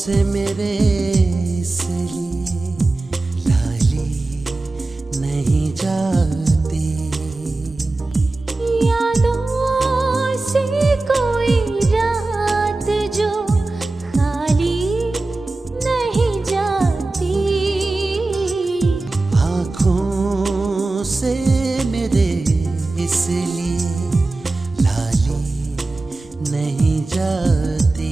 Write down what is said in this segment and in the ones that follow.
से मेरे इसलिए लाली नहीं जाती। यादों से कोई रात जो खाली नहीं जाती। आँखों से मेरे इसलिए लाली नहीं जाती।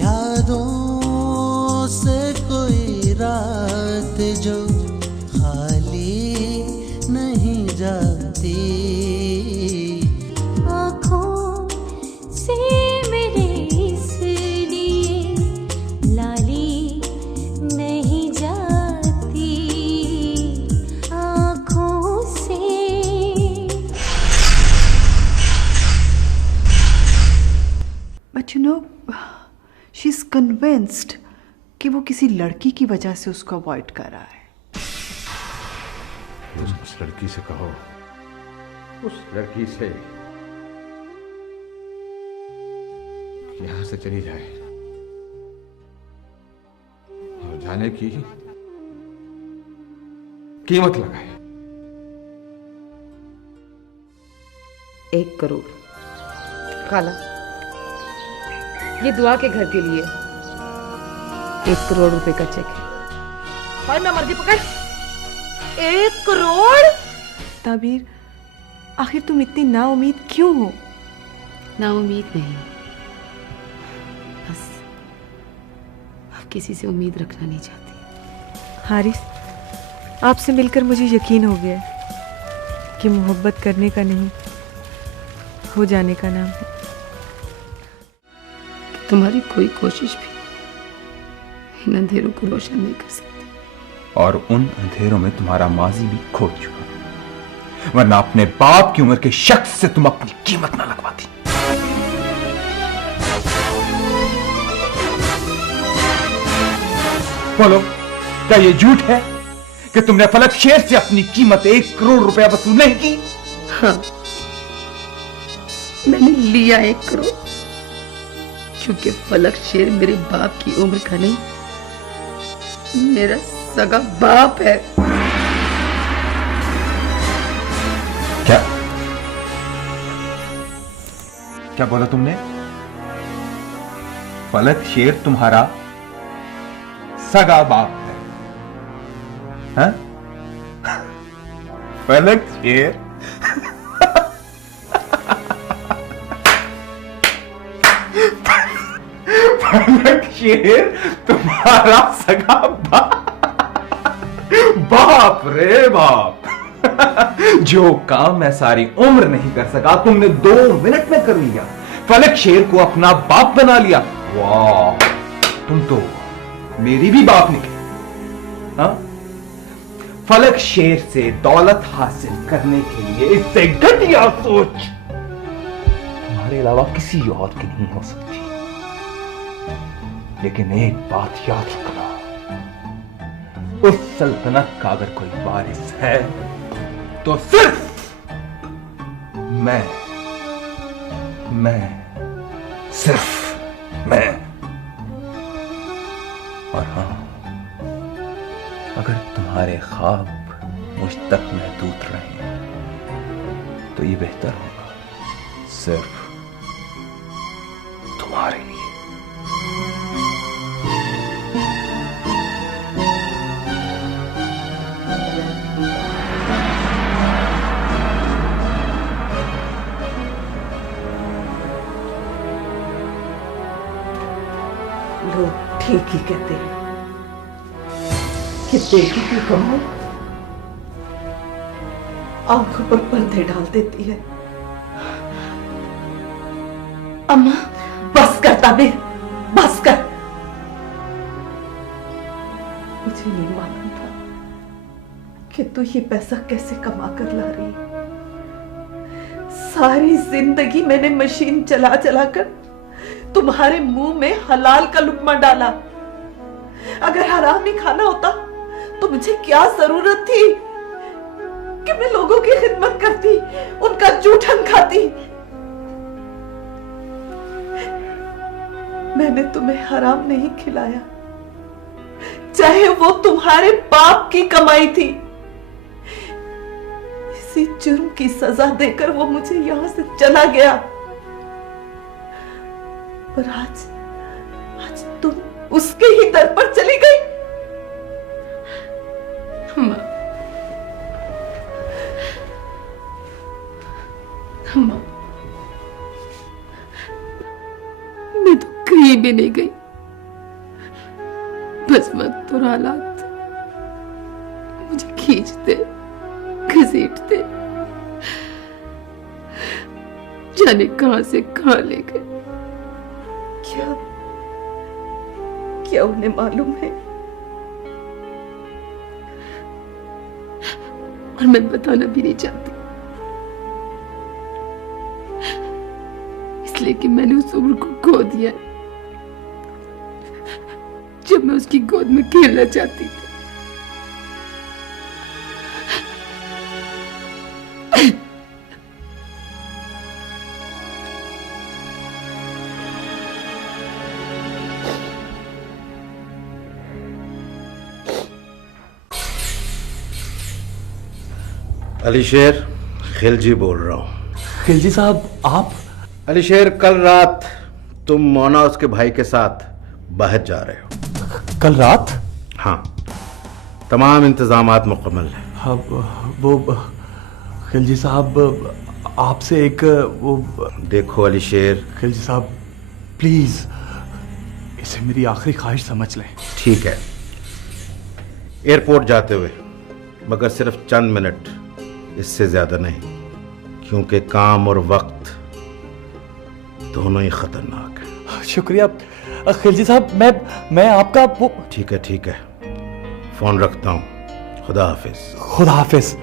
यादों से कोई रात जो खाली नहीं जाती। आँखों से मेरे इसलिए लाली नहीं जाती। आँखों से। But you know she is convinced कि वो किसी लड़की की वजह से उसको अवॉइड कर रहा है। उस लड़की से कहो, उस लड़की से यहां से चली जाए और जाने की कीमत लगाए। 1 करोड़। खाला, ये दुआ के घर के लिए 1 करोड़ रुपए का चेक है। भाई मैं मर गई, पकड़। 1 करोड़। ताबीर, आखिर तुम इतनी नाउम्मीद क्यों हो? नाउम्मीद नहीं, बस अब किसी से उम्मीद रखना नहीं चाहती। हारिस, आपसे मिलकर मुझे यकीन हो गया है कि मोहब्बत करने का नहीं, हो जाने का नाम है। तुम्हारी कोई कोशिश भी इन अंधेरों को रोशन नहीं कर सकती। और उन अंधेरों में तुम्हारा माजी भी खो चुका, वरना अपने बाप की उम्र के शख्स से तुम अपनी कीमत ना लगवाती। बोलो, क्या ये झूठ है कि तुमने फलक शेर से अपनी कीमत 1 करोड़ रुपया वसूल नहीं की? हाँ, मैंने लिया 1 करोड़, क्योंकि फलक शेर मेरे बाप की उम्र का नहीं, मेरा सगा बाप है। क्या क्या बोला तुमने? फलक शेर तुम्हारा सगा बाप है? हाँ? फलक शेर फलक शेर तुम्हारा सगा बाप? बाप रे बाप। जो काम मैं सारी उम्र नहीं कर सका, तुमने 2 मिनट में कर लिया। फलक शेर को अपना बाप बना लिया। वाह, तुम तो मेरी भी बाप निकली। हाँ? फलक शेर से दौलत हासिल करने के लिए इससे घटिया सोच तुम्हारे अलावा किसी और की नहीं हो सकती। लेकिन एक बात याद रखना, उस सल्तनत का अगर कोई वारिस है तो सिर्फ सिर्फ मैं। और हाँ, अगर तुम्हारे ख्वाब मुझ तक महदूद रहे तो ये बेहतर होगा सिर्फ तुम्हारे लिए। लोग ठीक ही कहते हैं कि बेटी की कमाई आंखों पर पर्दे डाल देती है। अम्मा, बस कर ताबीर, बस कर। मुझे नहीं मालूम था कि तू ये पैसा कैसे कमा कर ला रही है। सारी जिंदगी मैंने मशीन चला चला कर तुम्हारे मुंह में हलाल का लुकमा डाला। अगर हराम ही खाना होता तो मुझे क्या जरूरत थी कि मैं लोगों की खिदमत करती, उनका जूठन खाती। मैंने तुम्हें हराम नहीं खिलाया, चाहे वो तुम्हारे बाप की कमाई थी। इसी जुर्म की सजा देकर वो मुझे यहां से चला गया, पर आज तुम उसके ही दर पर चली गई। अम्मा, अम्मा, मैं तो कहीं भी नहीं गई, बस वक्त और हालात मुझे खींचते घसीटते जाने कहां से कहां ले गए। क्या उन्हें मालूम है? और मैं बताना भी नहीं चाहती, इसलिए कि मैंने उस उम्र को खो दिया जब मैं उसकी गोद में खेलना चाहती थी। अलीशेर, खिलजी बोल रहा हूँ। खिलजी साहब, आप? अलीशेर, कल रात तुम मोना उसके भाई के साथ बाहर जा रहे हो। कल रात? हाँ, तमाम इंतजामात मुकम्मल है। हाँ, वो खिलजी साहब, आपसे एक वो। देखो अलीशेर। खिलजी साहब, प्लीज इसे मेरी आखिरी ख्वाहिश समझ लें। ठीक है, एयरपोर्ट जाते हुए, मगर सिर्फ चंद मिनट, इससे ज्यादा नहीं, क्योंकि काम और वक्त दोनों ही खतरनाक है। शुक्रिया खिलजी साहब, मैं आपका वो। ठीक है, फोन रखता हूं। खुदा हाफिज। खुदा हाफिज।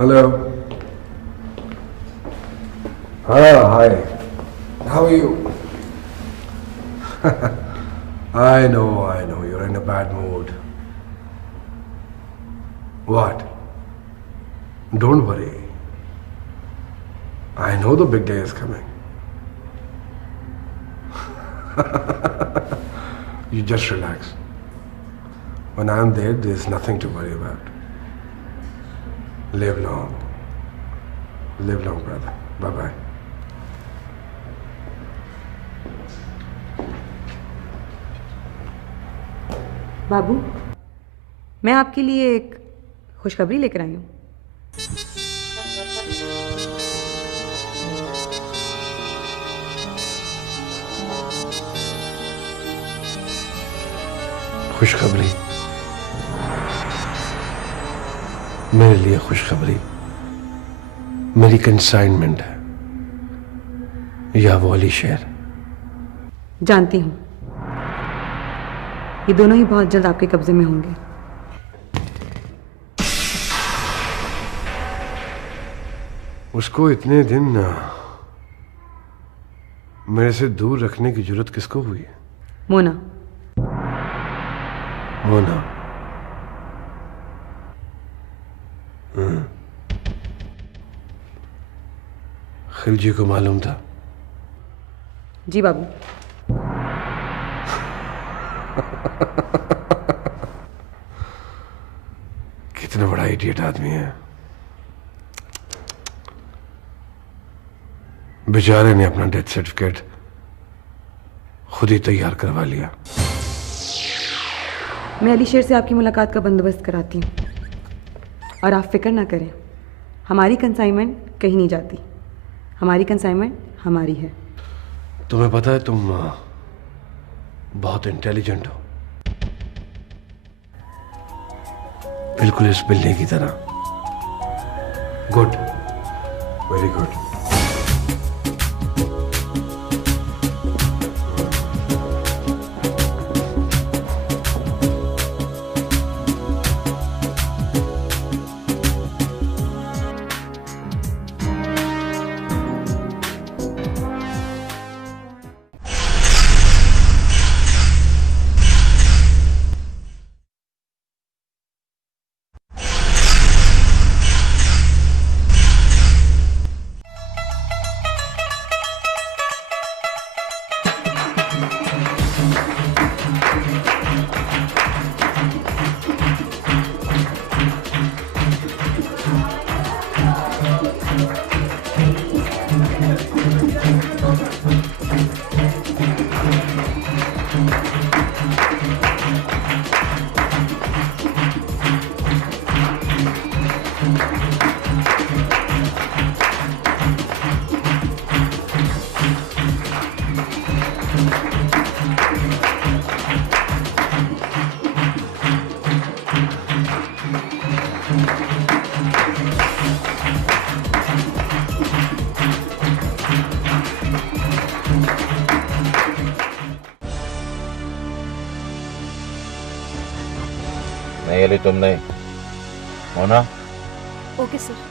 Hello. Hi. How are you? I know. You're in a bad mood. What? Don't worry. I know the big day is coming. You just relax. When I'm there, there's nothing to worry about. Live long, brother. Bye-bye. बाबू, मैं आपके लिए एक खुशखबरी लेकर आई हूँ। खुशखबरी? मेरे लिए खुशखबरी मेरी कंसाइनमेंट है या वो अलीशेर? जानती हूँ, ये दोनों ही बहुत जल्द आपके कब्जे में होंगे। उसको इतने दिन मेरे से दूर रखने की जरूरत किसको हुई? मोना। खिलजी को मालूम था? जी बाबू। कितना बड़ा इडियट आदमी है। बेचारे ने अपना डेथ सर्टिफिकेट खुद ही तैयार करवा लिया। मैं अली शेर से आपकी मुलाकात का बंदोबस्त कराती हूँ, और आप फिक्र ना करें, हमारी कंसाइनमेंट कहीं नहीं जाती। हमारी कंसाइनमेंट हमारी है। तुम्हें पता है तुम बहुत इंटेलिजेंट हो, बिल्कुल इस बिल्ली की तरह। Good, very good. नहीं अली, तुम नहीं हो ना? Okay sir.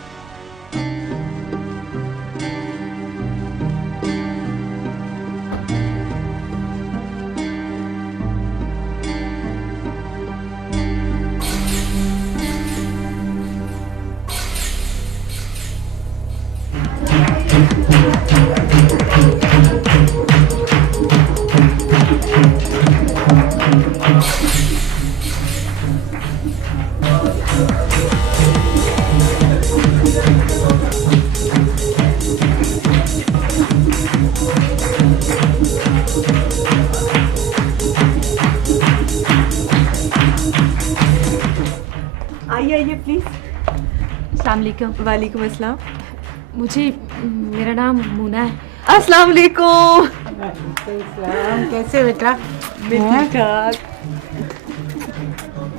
आइए आइए प्लीज। अस्सलाम वालेकुम। वालेकुम अस्सलाम। मुझे, मेरा नाम मुना है। अस्सलाम वालेकुम। कैसे बेटा? ठीक ठाक।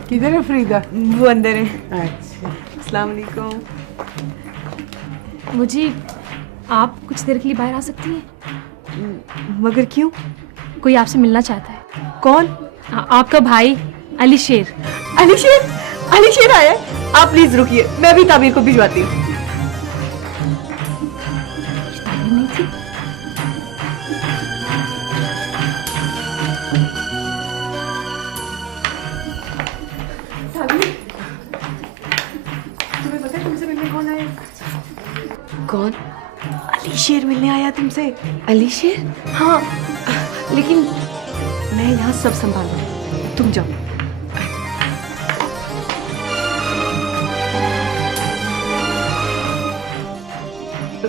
किधर है फरीदा? वो अंदर है। अच्छा, अस्सलाम वालेकुम। मुझे, आप कुछ देर के लिए बाहर आ सकती हैं? मगर क्यों? कोई आपसे मिलना चाहता है। कौन? आपका भाई अली शेर। अली शेर? अली शेर आया है? आप प्लीज रुकिए, मैं भी ताबीर को भिजवाती हूँ। ताबीर नहीं थी? ताबीर, तुम्हें पता है तुमसे मिलने कौन आया? कौन? अली शेर मिलने आया तुमसे। अली शेर? हाँ, लेकिन मैं यहाँ सब संभालूंगी, तुम जाओ।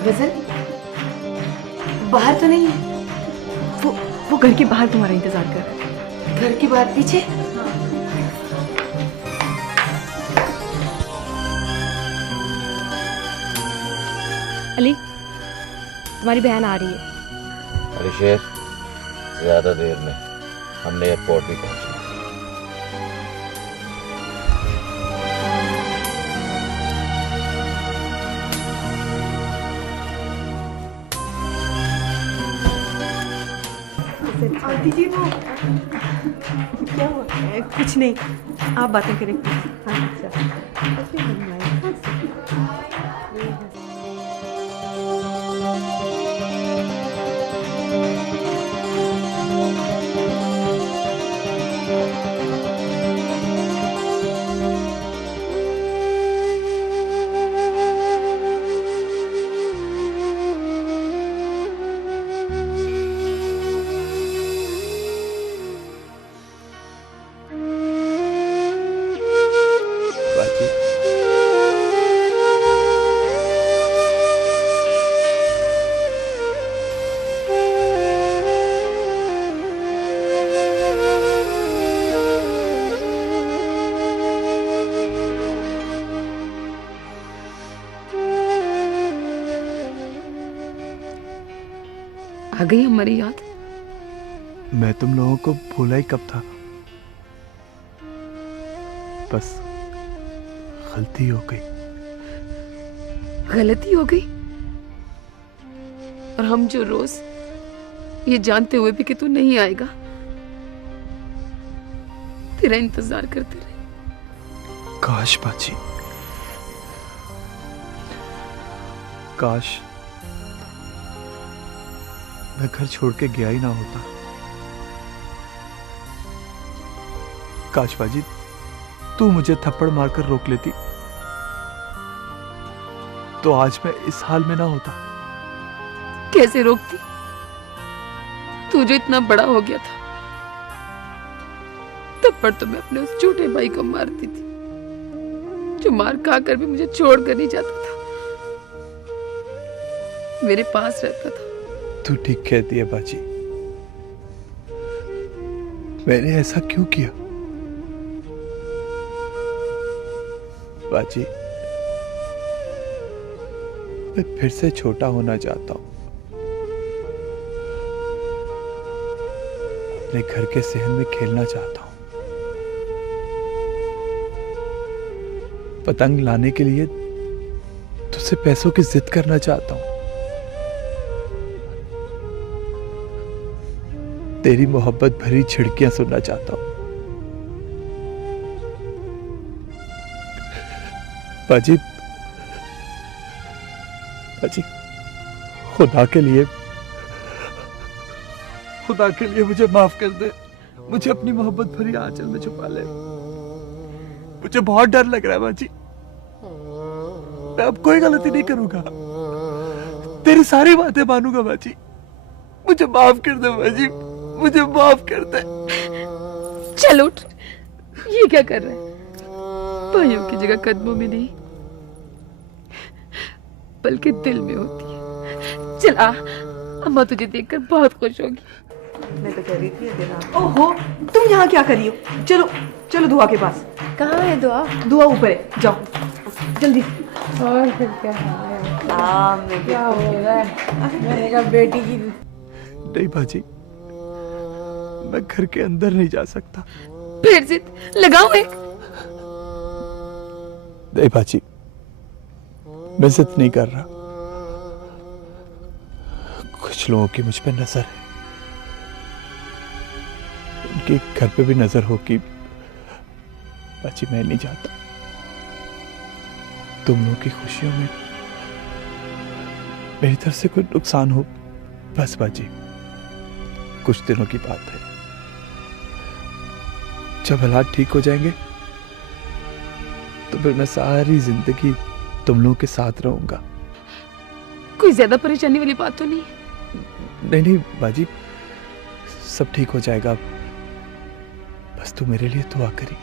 गजल बाहर तो नहीं है? वो घर के बाहर तुम्हारा इंतजार कर रहा है। घर के बाहर पीछे? अली, तुम्हारी बहन आ रही है। अली शेर, ज्यादा देर नहीं, हमने एयरपोर्ट भी पहुंचना। आंटी जी, वो क्या हुआ? कुछ नहीं, आप बातें करें। हाँ, अच्छा। आ गई हमारी याद। मैं तुम लोगों को भूला ही कब था, बस गलती हो गई। गलती हो गई? और हम जो रोज ये जानते हुए भी कि तू नहीं आएगा तेरा इंतजार करते रहे। काश बाजी, काश मैं घर छोड़ के गया ही ना होता। काश बाजी तू मुझे थप्पड़ मारकर रोक लेती तो आज मैं इस हाल में ना होता। कैसे रोकती? तू जो इतना बड़ा हो गया था, थप्पड़ तो मैं अपने उस छोटे भाई को मारती थी जो मार खा कर भी मुझे छोड़ कर नहीं जाता था, मेरे पास रहता था। तू ठीक कहती है बाजी, मैंने ऐसा क्यों किया? बाजी मैं फिर से छोटा होना चाहता हूं, अपने घर के सहन में खेलना चाहता हूं, पतंग लाने के लिए तुझसे पैसों की जिद करना चाहता हूं, तेरी मोहब्बत भरी छिड़कियां सुनना चाहता हूं। बाजी बाजी खुदा के लिए मुझे माफ कर दे, मुझे अपनी मोहब्बत भरी आंचल में छुपा ले। मुझे बहुत डर लग रहा है बाजी, मैं अब कोई गलती नहीं करूंगा, तेरी सारी बातें मानूंगा बाजी। मुझे माफ कर दे बाजी, मुझे माफ कर दे। चल उठ, ये क्या कर रहा है? भाइयों की जगह कदमों में नहीं बल्कि दिल में होती है। चल आ, अम्मा तुझे देखकर बहुत खुश होगी। मैं तो कह रही थी देना। ओहो, तुम यहाँ क्या कर रही हो? चलो चलो दुआ के पास। कहाँ है दुआ? दुआ ऊपर है, जाओ जल्दी। और फिर क्या क्या हो रहा है? मैंने कहा बेटी की। नहीं बाजी, मैं घर के अंदर नहीं जा सकता। फिर जिद लगाओ एक। नहीं बाजी, मैं जिद नहीं कर रहा, कुछ लोगों की मुझ पे नजर है, उनके घर पे भी नजर हो कि बाजी मैं नहीं चाहता तुम लोगों की खुशियों में मेरी तरफ से कोई नुकसान हो। बस बाजी कुछ दिनों की बात है, जब हालात ठीक हो जाएंगे तो फिर मैं सारी जिंदगी तुम लोगों के साथ रहूंगा। कोई ज्यादा परेशानी वाली बात तो नहीं है? नहीं नहीं बाजी, सब ठीक हो जाएगा, बस तू मेरे लिए दुआ करी।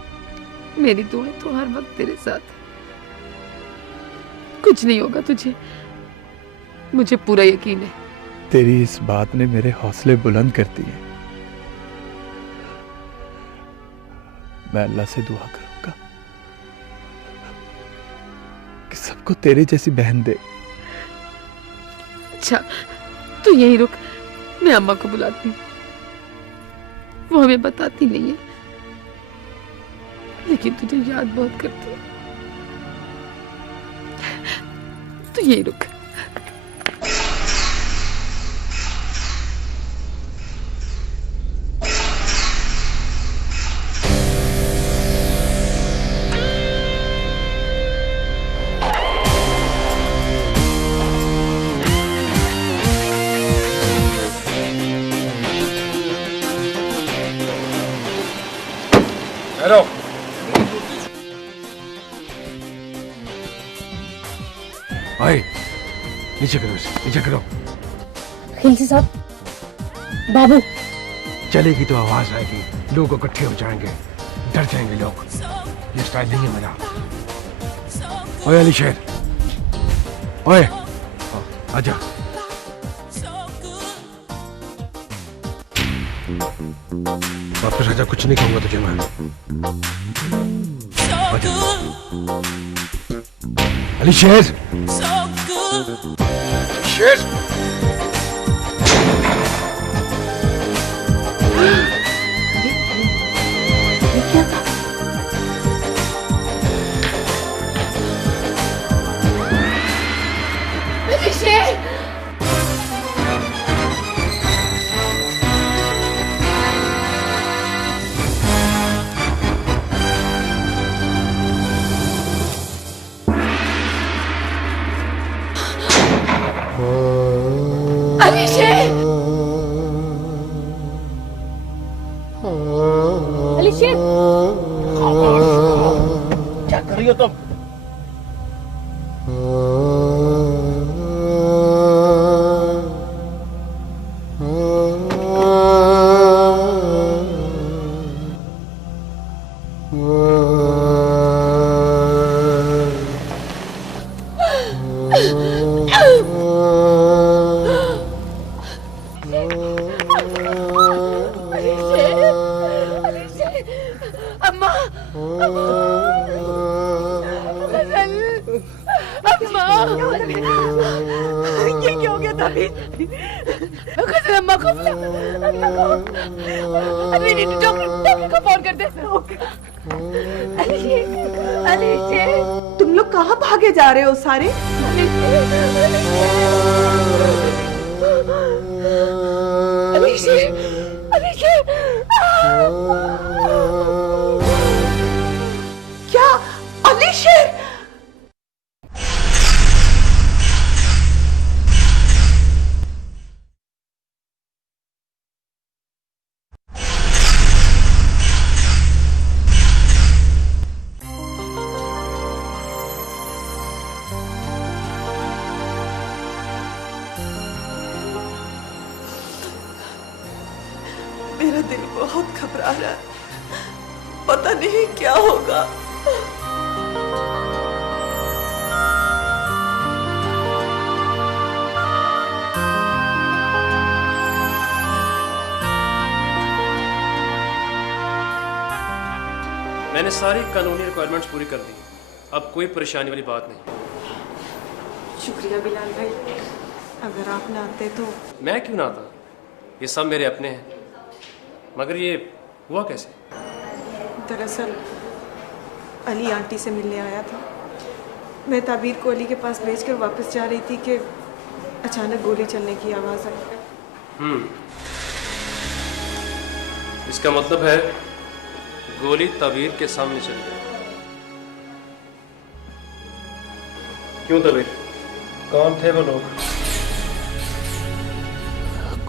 मेरी दुआ तो हर वक्त तेरे साथ, कुछ नहीं होगा तुझे, मुझे पूरा यकीन है। तेरी इस बात ने मेरे हौसले बुलंद कर दिए। मैं अल्लाह से दुआ करूंगा कि सबको तेरे जैसी बहन दे। अच्छा तू यहीं रुक, मैं अम्मा को बुलाती हूँ, वो हमें बताती नहीं है लेकिन तुझे याद बहुत करती है। तू यहीं रुक। हेलो, भाई नीचे करो इसे, नीचे करो। खिलजी साहब, बाबू चलेगी तो आवाज आएगी, लोग इकट्ठे हो जाएंगे, डर जाएंगे लोग। ये स्टाइल नहीं है मेरा। ओए अली शेर, ओए आजा। वापस आजा, कुछ नहीं कहूंगा तुझे मैं। आजा। अली शेर, शेर। अम्मा, अम्मा, ये क्या हो गया ताबीर? अम्मा को अरे डॉक्टर को फोन कर दे। तुम लोग कहाँ भागे जा रहे हो सारे? क्या अलीशेर? मेरा दिल बहुत घबरा रहा है, पता नहीं क्या होगा। मैंने सारी कानूनी रिक्वायरमेंट्स पूरी कर दी, अब कोई परेशानी वाली बात नहीं। शुक्रिया बिलाल भाई, अगर आप ना आते तो। मैं क्यों ना आता, ये सब मेरे अपने हैं। मगर ये हुआ कैसे? दरअसल अली आंटी से मिलने आया था। मैं ताबीर को अली के पास भेजकर वापस जा रही थी कि अचानक गोली चलने की आवाज़ आई। इसका मतलब है गोली ताबीर के सामने चली गई। क्यों ताबीर, कौन थे वो लोग?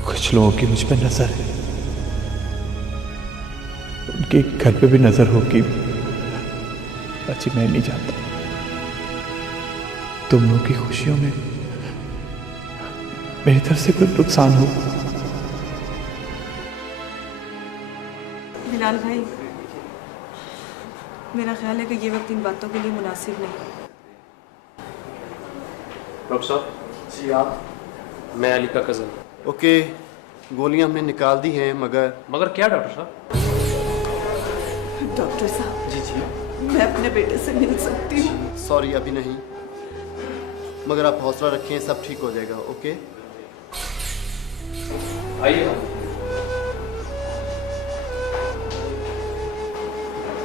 कुछ लोगों की मुझ पर नजर है, उनके घर पे भी नजर होगी। अच्छी मैं नहीं जानता। तुम लोगों की खुशियों में मेरी तरफ से कोई नुकसान हो। बिलाल भाई, मेरा ख्याल है कि ये वक्त इन बातों के लिए मुनासिब नहीं। डॉक्टर साहब जी, आप? मैं अली का कज़न। ओके, गोलियां हमने निकाल दी हैं, मगर क्या डॉक्टर साहब? डॉक्टर साहब जी जी, मैं अपने बेटे से मिल सकती हूँ? सॉरी अभी नहीं, मगर आप हौसला रखें, सब ठीक हो जाएगा। ओके आइए।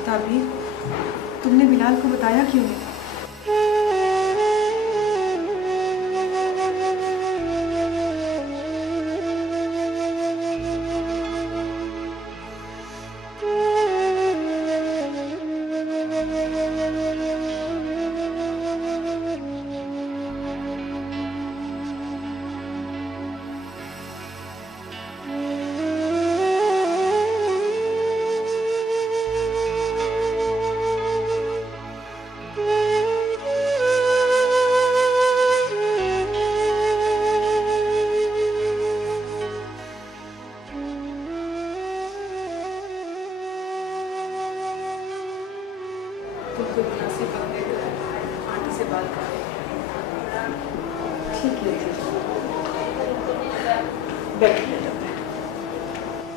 ताबीर, तुमने बिलाल को बताया क्यों नहीं?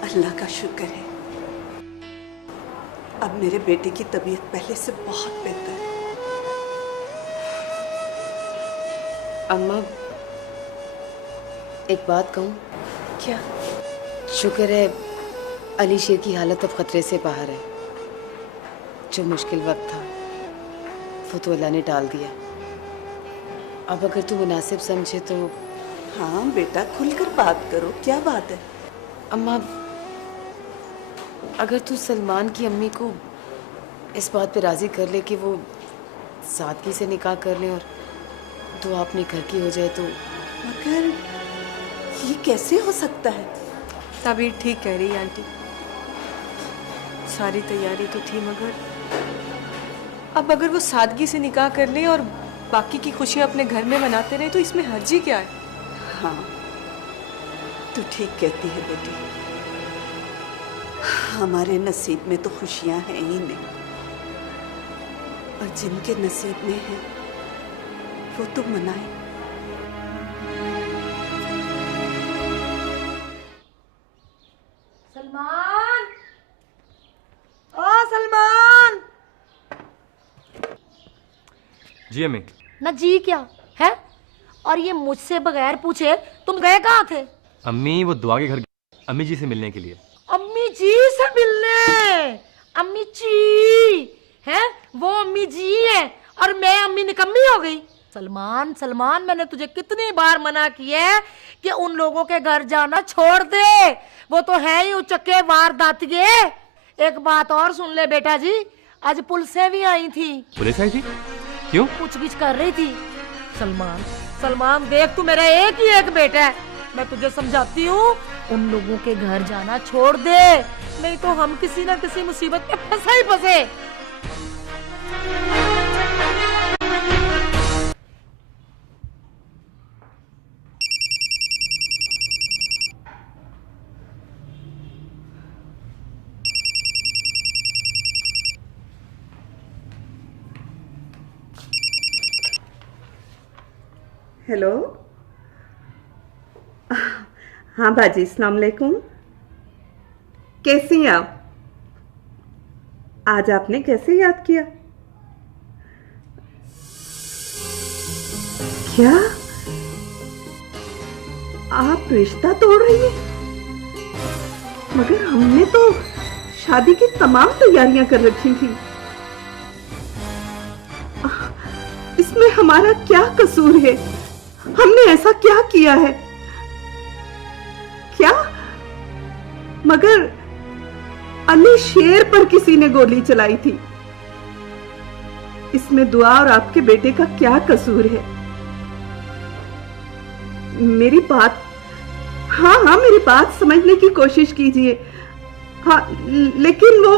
अल्लाह का शुक्र है, अब मेरे बेटे की तबीयत पहले से बहुत बेहतर है। अम्मा, एक बात कहूँ? क्या? शुक्र है अली शेर की हालत अब खतरे से बाहर है। जो मुश्किल वक्त था वो तो अल्लाह ने टाल दिया। अब अगर तू मुनासिब समझे तो। हाँ बेटा, खुलकर बात करो, क्या बात है? अम्मा, अगर तू सलमान की अम्मी को इस बात पे राज़ी कर ले कि वो सादगी से निकाह कर ले और तो अपने घर की हो जाए तो। मगर ये कैसे हो सकता है? ताबीर ठीक कह रही है आंटी, सारी तैयारी तो थी, मगर अब अगर वो सादगी से निकाह कर ले और बाकी की खुशियां अपने घर में मनाते रहे तो इसमें हर्जी क्या है? हाँ, तू ठीक कहती है बेटी, हमारे नसीब में तो खुशियां हैं ही नहीं, और जिनके नसीब में है वो तो मनाए। जी अम्मी। ना जी क्या है? और ये मुझसे बगैर पूछे तुम गए कहाँ थे? अम्मी वो दुआ के घर अम्मी जी से मिलने के लिए। अम्मी जी से मिलने? अम्मी जी है वो अम्मी जी है और मैं अम्मी निकम्मी हो गई? सलमान सलमान, मैंने तुझे कितनी बार मना किया है कि उन लोगों के घर जाना छोड़ दे, वो तो है ही उचक्के वारदातिये। एक बात और सुन ले बेटा जी, आज पुलिसें भी आई थी। पुलिस आई थी? क्यों? पूछगिछ कर रही थी। सलमान सलमान देख, तू मेरा एक ही एक बेटा है, मैं तुझे समझाती हूँ, उन लोगों के घर जाना छोड़ दे, नहीं तो हम किसी न किसी मुसीबत में फंसे ही फंसे। हेलो, हाँ बाजी, अस्सलाम वालेकुम। कैसी हैं आप? आज आपने कैसे याद किया? क्या आप रिश्ता तोड़ रही हैं? मगर हमने तो शादी की तमाम तैयारियां कर रखी थी। इसमें हमारा क्या कसूर है? हमने ऐसा क्या किया है? क्या? मगर अली शेर पर किसी ने गोली चलाई थी, इसमें दुआ और आपके बेटे का क्या कसूर है? मेरी बात, हाँ हाँ मेरी बात समझने की कोशिश कीजिए। हाँ लेकिन वो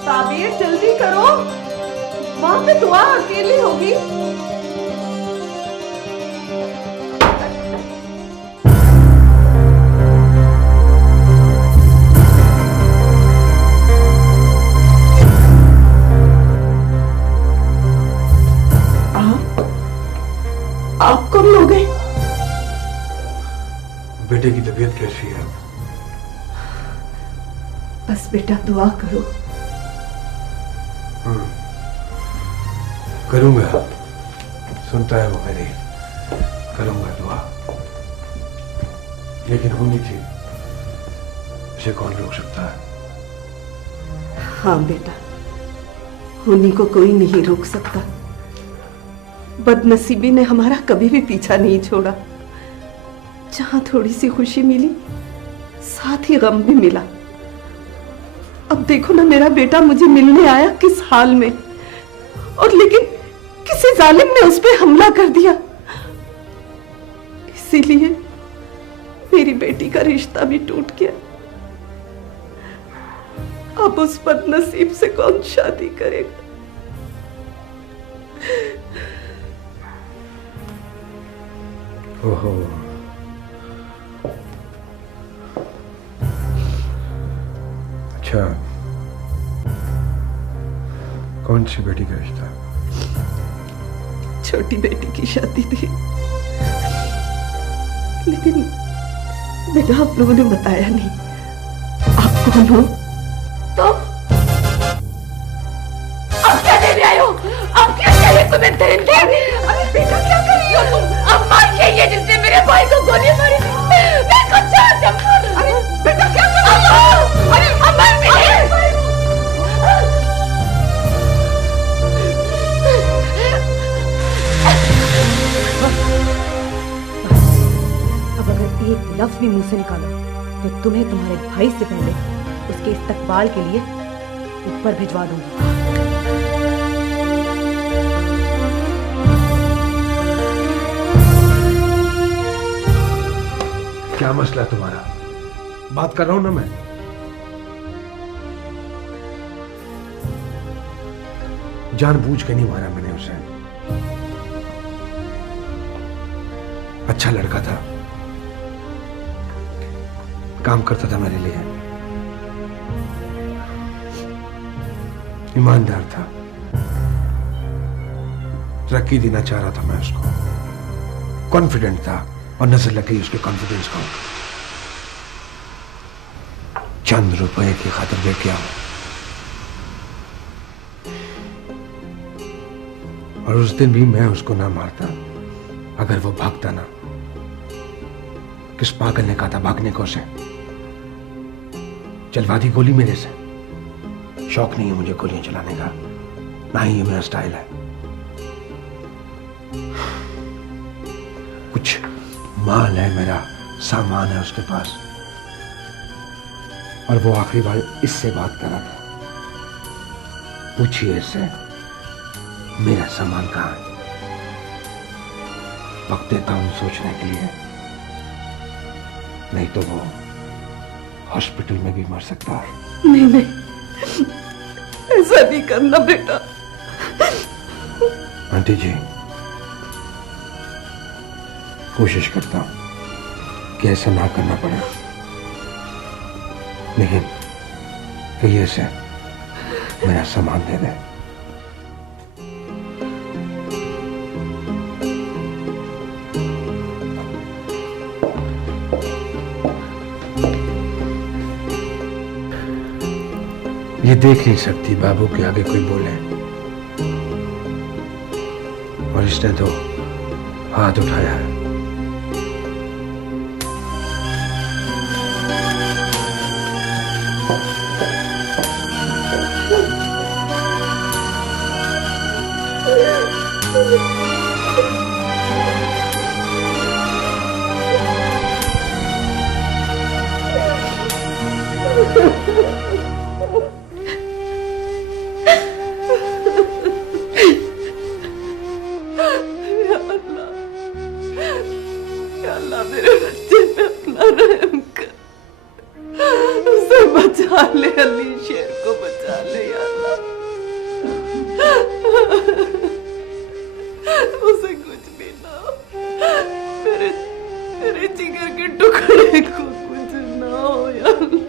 ताबीर जल्दी करो, वहां पे दुआ अकेली होगी। आप कौन लोग हैं? बेटे की तबीयत कैसी है? बस बेटा दुआ करो। करूंगा, सुनता है वो मेरी, करूंगा दुआ, लेकिन होनी थी, इसे कौन रोक सकता है? हाँ बेटा, होनी को कोई नहीं रोक सकता। बदनसीबी ने हमारा कभी भी पीछा नहीं छोड़ा। जहां थोड़ी सी खुशी मिली, साथ ही गम भी मिला। अब देखो ना, मेरा बेटा मुझे मिलने आया किस हाल में, और लेकिन किसी जालिम ने उस पर हमला कर दिया। इसीलिए मेरी बेटी का रिश्ता भी टूट गया। अब उस बदनसीब से कौन शादी करेगा? ओहो, अच्छा, कौन सी बेटी का रिश्ता? छोटी बेटी की शादी थी, लेकिन बेटा आप लोगों ने बताया नहीं आप कौन हो। तो अब क्या देने आए हो? अब क्या चाहिए तुम्हें दरिंदे? अरे बेटा क्या कर रही हो तुम? अम्मा यही है जिसने मेरे भाई को गोली मारी थी। मैं कुछ अरे बेटा क्या कर रही हो? अरे अम्मा अब अगर एक लफ्ज भी मुंह से निकाला तो तुम्हें तुम्हारे भाई से पहले उसके इस्तकबाल के लिए ऊपर भिजवा दूंगी। क्या मसला है तुम्हारा? बात कर रहा हूं ना मैं। जानबूझ के नहीं मारा मैंने उसे। अच्छा लड़का था, काम करता था मेरे लिए, ईमानदार था, तरक्की देना चाह रहा था मैं उसको, कॉन्फिडेंट था और नजर लग गई उसके कॉन्फिडेंस को। चंद रुपए की खातिर दे के आओ, और उस दिन भी मैं उसको ना मारता अगर वो भागता ना। किस पागल ने कहा था भागने को उसे? चलवा दी गोली मेरे से। शौक नहीं है मुझे गोलियां चलाने का, ना ही ये मेरा स्टाइल है। कुछ माल है मेरा, सामान है उसके पास, और वो आखिरी बार इससे बात कर रहा था। पूछिए इससे मेरा सामान कहां है। वक्त देता हूं सोचने के लिए, नहीं तो वो हॉस्पिटल में भी मर सकता है। नहीं नहीं, ऐसा नहीं करना बेटा। आंटी जी, कोशिश करता हूं कि ऐसा ना करना पड़े, लेकिन कहिए से मेरा सामान दे दे। ये देख नहीं सकती बाबू के आगे कोई बोले, और इसने तो हाथ उठाया है। अल्लाह मेरे बच्चे पे अपना रहम कर, उसे बचा ले, अली शेर को बचा ले या अल्लाह। उसे कुछ भी ना हो, मेरे जिगर के टुकड़े को कुछ ना हो या अल्लाह।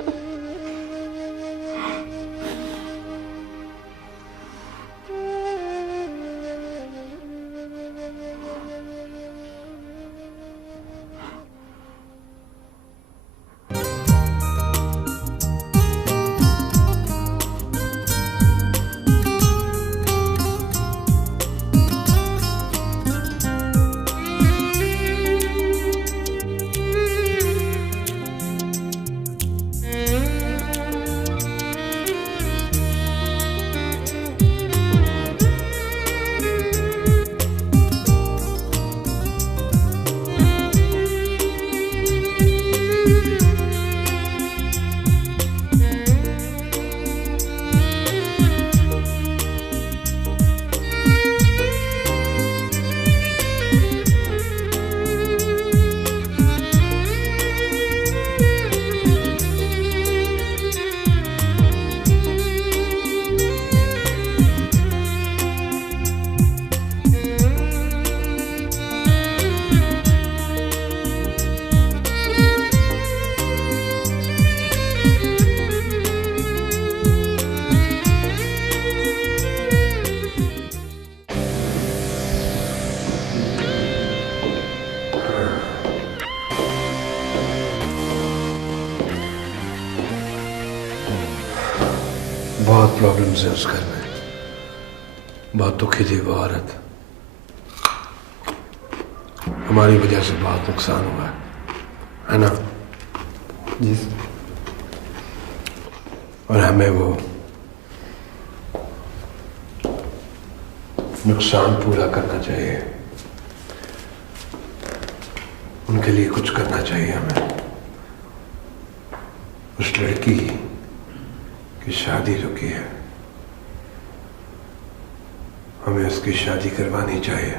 प्रॉब्लम्स है उस घर में, बहुत दुखी थी वो औरत। हमारी वजह से बहुत नुकसान हुआ है ना? जी। और हमें वो नुकसान पूरा करना चाहिए, उनके लिए कुछ करना चाहिए हमें। उस लड़की की शादी रुकी है, हमें उसकी शादी करवानी चाहिए।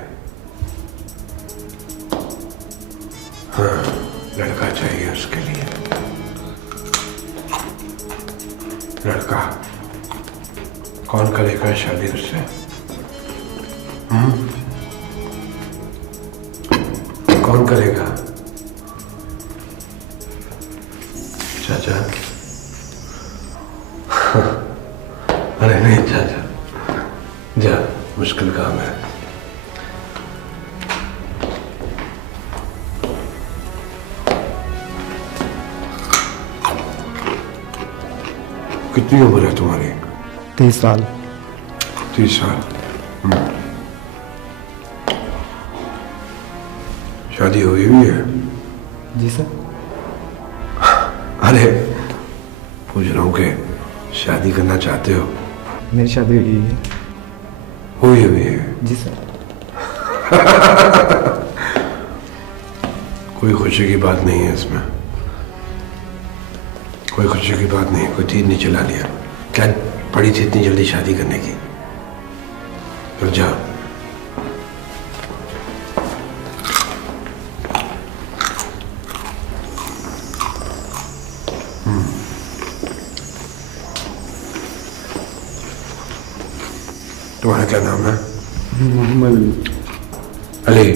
हाँ, लड़का चाहिए उसके लिए। लड़का कौन करेगा शादी उससे? कौन करेगा? चाचा? अरे नहीं चाचा, जा, मुश्किल काम है। कितनी उम्र है तुम्हारी? 30 साल। 30 साल। शादी हुई हुई है? जी सर। अरे पूछ रहा हूँ कि शादी करना चाहते हो? मेरी शादी हुई है। हुई हुई है? जी सर। कोई खुशी की बात नहीं है इसमें, कोई खुशी की बात नहीं, कोई तीर नहीं चला लिया। क्या पड़ी थी इतनी जल्दी शादी करने की? रुक जा। तुम्हारा क्या नाम है? Ali.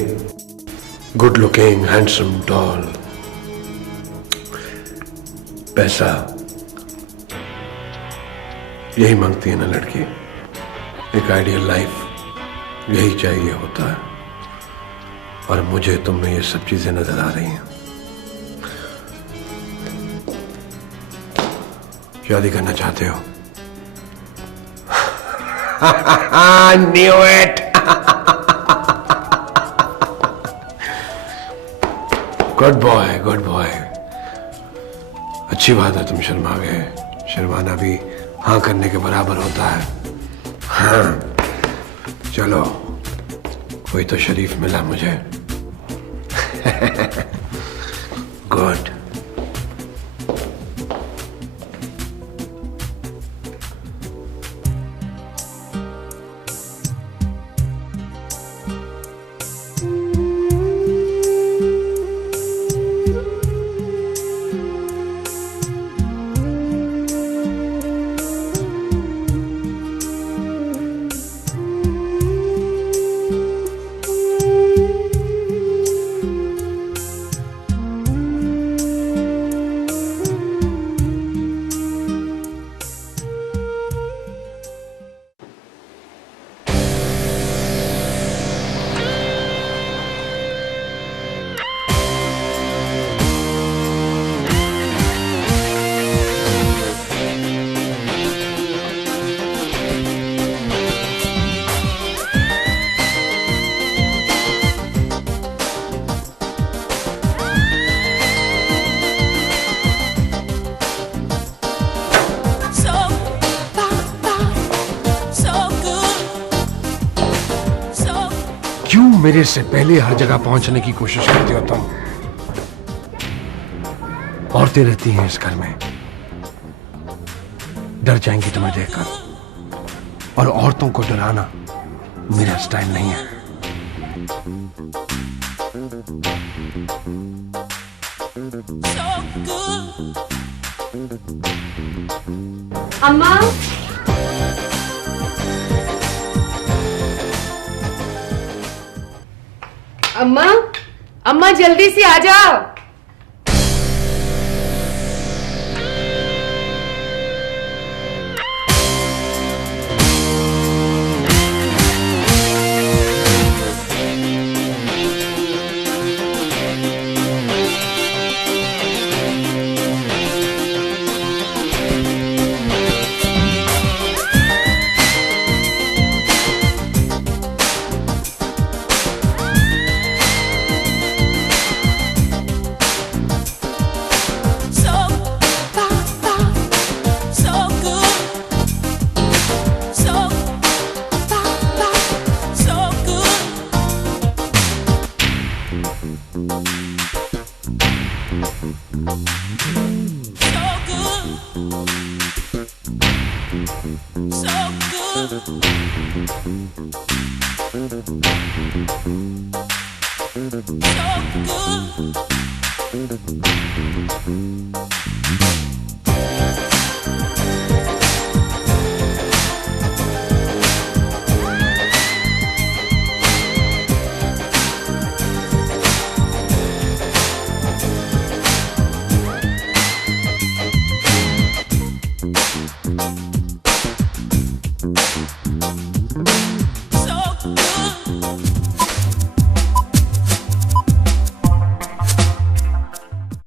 Good looking, handsome, tall. पैसा यही मांगती है ना लड़की? एक आइडियल लाइफ यही चाहिए होता है, और मुझे तुम में ये सब चीजें नजर आ रही हैं। शादी करना चाहते हो? I knew it. Good boy, good boy. अच्छी बात है तुम शर्मा गए। शर्माना भी हाँ करने के बराबर होता है। हाँ, चलो, कोई तो शरीफ मिला मुझे। गुड। मेरे से पहले हर जगह पहुंचने की कोशिश करती हो तुम। औरतें रहती हैं इस घर में, डर जाएंगी तुम्हें देखकर, और औरतों को डराना मेरा स्टाइल नहीं है। अम्मा, अम्मा, अम्मा जल्दी से आ जाओ। So good.